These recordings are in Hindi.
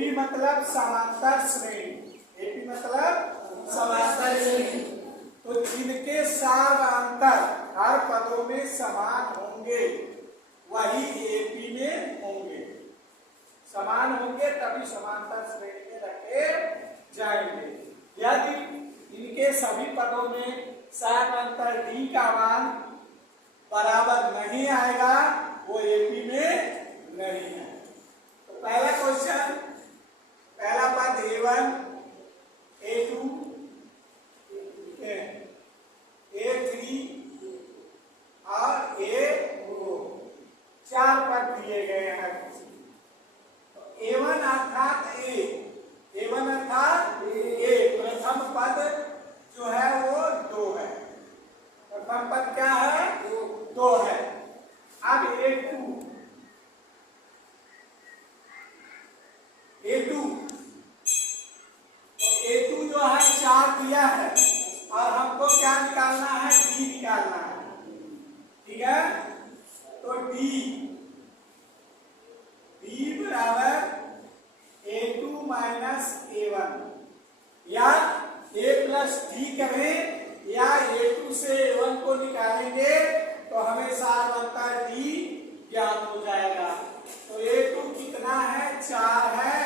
एपी मतलब समांतर श्रेणी, एपी मतलब समांतर श्रेणी। तो जिनके सार्वअंतर हर पदों में समान होंगे वही एपी में होंगे, समान होंगे तभी समांतर श्रेणी में रखे जाएंगे। यदि इनके सभी पदों में सार्वअंतर डी का मान बराबर नहीं आएगा वो एपी में नहीं है। तो पहला क्वेश्चन, पहला पद A1, A2, A3 और A4 चार पद दिए गए हैं। A1 अर्थात A1 अर्थात A, प्रथम पद जो है वो 2 है। प्रथम पद क्या है? 2 है। अब A2 तो A2 जो है 4 दिया है और हमको क्या निकालना है? D निकालना है, ठीक है। तो D बराबर A2 माइनस A1, या A प्लस D करें या A2 से A1 को निकालेंगे तो हमें सार्वअंतर D ज्ञात हो जाएगा। तो A2 कितना है? 4 है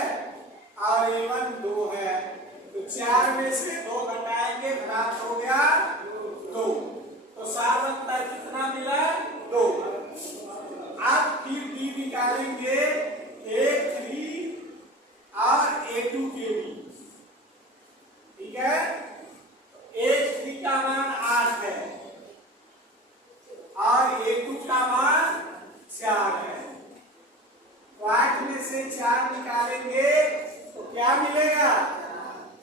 और A1 2 है। तो 4 में से 2 घटाएंगे, प्राप्त हो गया 2। तो सार्वअंतर कितना मिला? 2। अब फिर D निकालेंगे A3 और A2 के बीच, ठीक है। A3 का मान 8 है और A2 का मान 4 है। तो 8 में से 4 निकालेंगे तो क्या मिलेगा?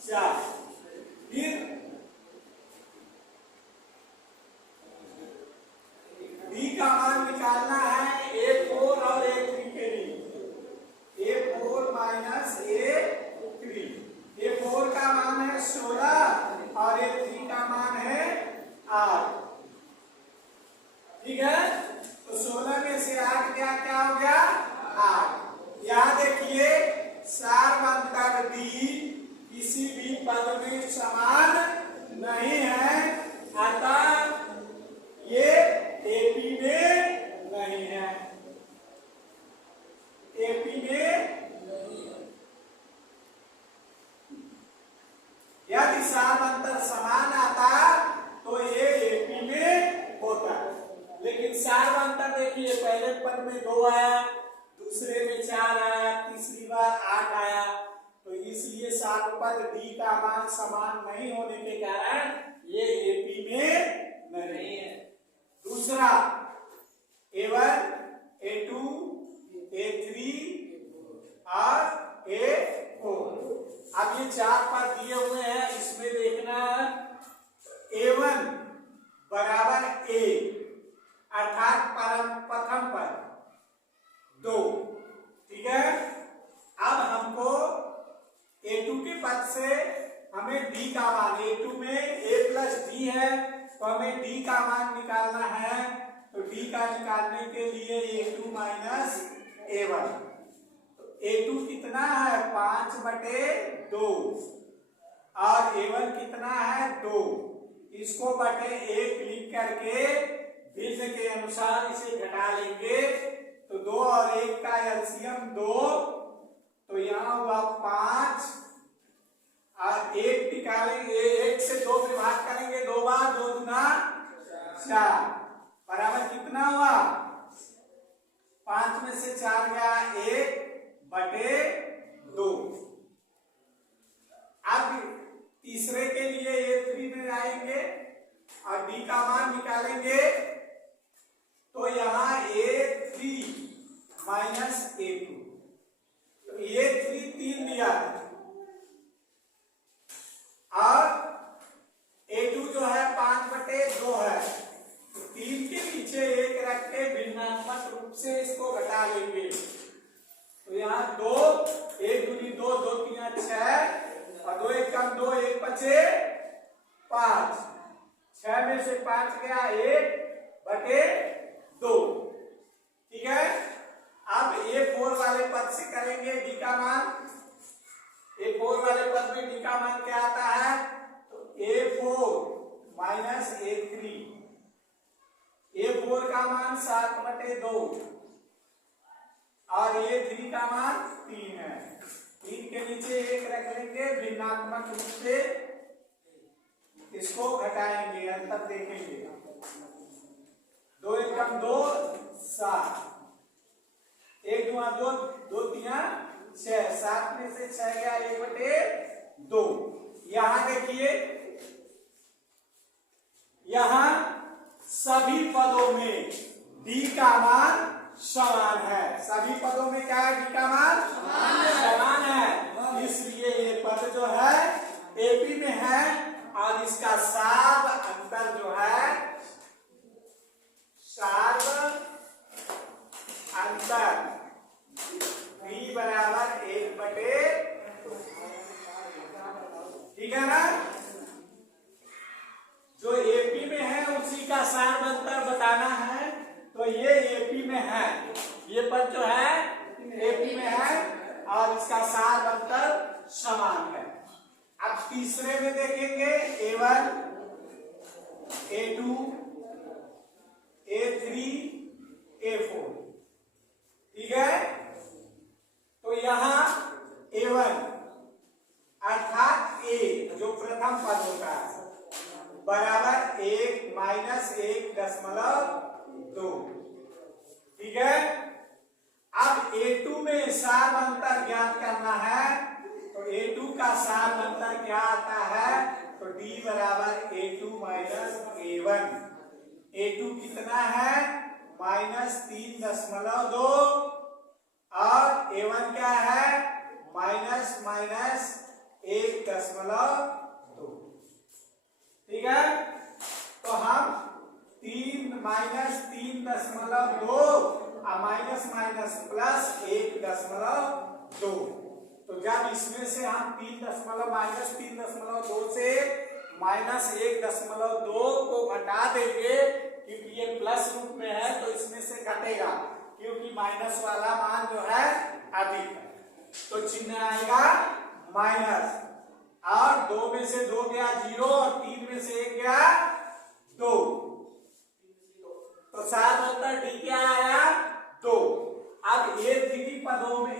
4। फिर D का मान निकालना है A4 और A3 के लिए, A4 माइनस A3। A4 का मान है 16 और A3 का मान है 8, ठीक है। तो 16 में से 8 क्या हो गया? 8। याद रखिए सार्वअंतर D किसी भी पद में समान नहीं है, अतः ये एपी में नहीं है, एपी में। यदि सार्वअंतर समान आता तो ये एपी में होता, लेकिन सार्वअंतर देखिए पहले पद में 2 आया, दूसरे में 4 आया, तीसरी बार 8 आया। तो इसलिए सार्वपद D का मान समान नहीं होने के कारण ये एपी में नहीं है। दूसरा A1, A2, A3 और A4। अब ये 4 पद दिए हुए हैं, इसमें देखना A1 बराबर A अर्थात प्रथम पद 2, ठीक है। अब हमको A2 के पद से हमें D का मान, A2 में A प्लस D है तो हमें D का मान निकालना है। तो D का निकालने के लिए A2 माइनस A1। तो A2 कितना है? 5/2 और A1 कितना है? 2। इसको बटे 1 लिख करके भिन्न के अनुसार इसे घटा लेंगे तो 2 और 1 का एलसीएम 2, तो यहाँ हुआ 5 और 1 निकालेंगे, 1 से 2 में भाग करेंगे 2 बार, 2 दूना 4 बराबर कितना हुआ? 5 में से 4 गया 1/2। अब तीसरे के लिए A3 में आएंगे और D का मान निकालेंगे तो यहाँ A3 माइनस A2, तो A3 3 दिया है और A2 जो है 5/2 है। 3 के पीछे 1 रख के भिन्नात्मक रूप से इसको घटा लेंगे। तो यहाँ 2, 1 दूनी 2, 2 3 6 और 2 1 कम 2, 1 बचे 5। 6 में से 5 गया 1/2, ठीक है। अब A4 वाले पद से करेंगे D का मान A4 वाले पद में d का मान क्या आता है? तो A4 माइनस A3, A4 का मान 7/2 और A3 का मान 3 है। 3 के नीचे 1 रख लेंगे, भिन्नात्मक रूप से इसको घटाएंगे, अंतर देखेंगे। 2 एकम 2 7, 1 दूना 2, 2 तीना 6, 7 में से 6 गया 1/2। यहां देखिए, यहां सभी पदों में d का मान समान है। सभी पदों में क्या है? d का मान समान है, इसलिए ये पद जो है AP में है और इसका सार अंतर जो है, सार अंतर b बराबर 1/2, ठीक है ना? जो AP में है उसी का सार अंतर बताना है, तो ये AP में है, ये पद जो है AP में है और इसका सार अंतर समान है। अब तीसरे में देखेंगे A1, A2, A3, A4, ठीक है? तो यहां A1 अर्थात A जो प्रथम पद होता है बराबर 1 माइनस 1.2, ठीक है? अब A2 में सार अंतर ज्ञात करना है, तो A2 का सार अंतर क्या आता है? तो D बराबर A2 माइनस A1। A2 कितना है? -3.2 और A1 क्या है? -1.2, ठीक है? तो हम 3 माइनस 3.2 और माइनस माइनस प्लस 1.2, तो जब इसमें से हम माइनस 3.2 से माइनस 1.2 को घटा देंगे, क्योंकि ये प्लस रूप में है तो इसमें से घटेगा, क्योंकि माइनस वाला मान जो है अधिक है, तो चिन्ह आएगा माइनस, और 2 में से 2 गया 0 और 3 में से 1 गया 2, तो सार अंतर d क्या आया? 2। अब ये 3 पदों में